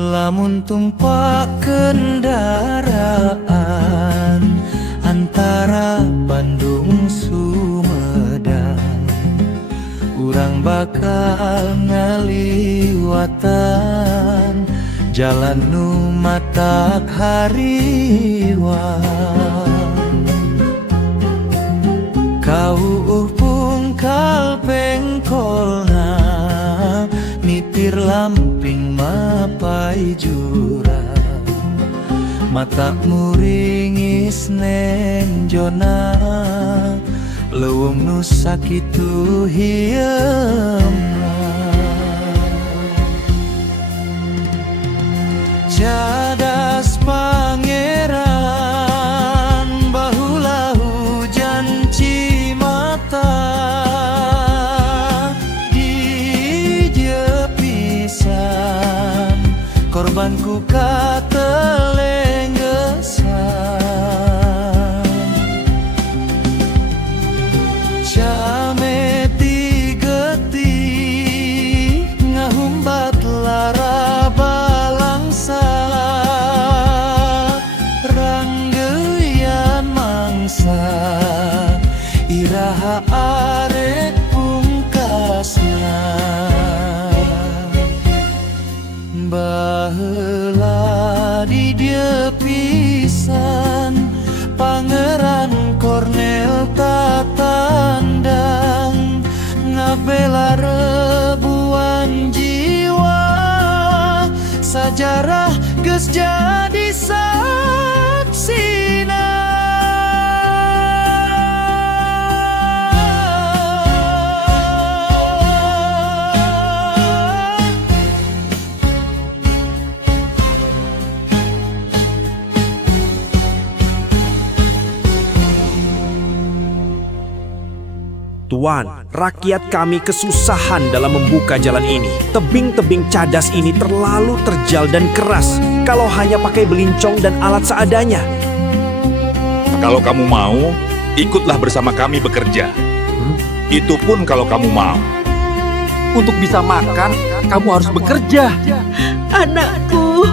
Lamun tumpak kendaraan antara Bandung Sumedang, urang bakal ngaliwatan jalan nu matak hariwang. Kaueuh pungkal pengkolna mitir lamping mapai jurang, mata muringis nenjona leuweung nu sakitu hieumna. Cadas pangeran baheula hujan cimata, korbanku katelenggesan. Cameti getih ngahumbat lara balangsa, ranggeuyan mangsa iraha arek pungkasna. Baheula di dieu pisan Pangeran Kornel tatandang, ngabela rebuan jiwa, sajarah geus jadi saksina. Tuan, rakyat kami kesusahan dalam membuka jalan ini. Tebing-tebing cadas ini terlalu terjal dan keras kalau hanya pakai belincong dan alat seadanya. Kalau kamu mau, ikutlah bersama kami bekerja. Itu pun kalau kamu mau. Untuk bisa makan, kamu harus bekerja. Anakku,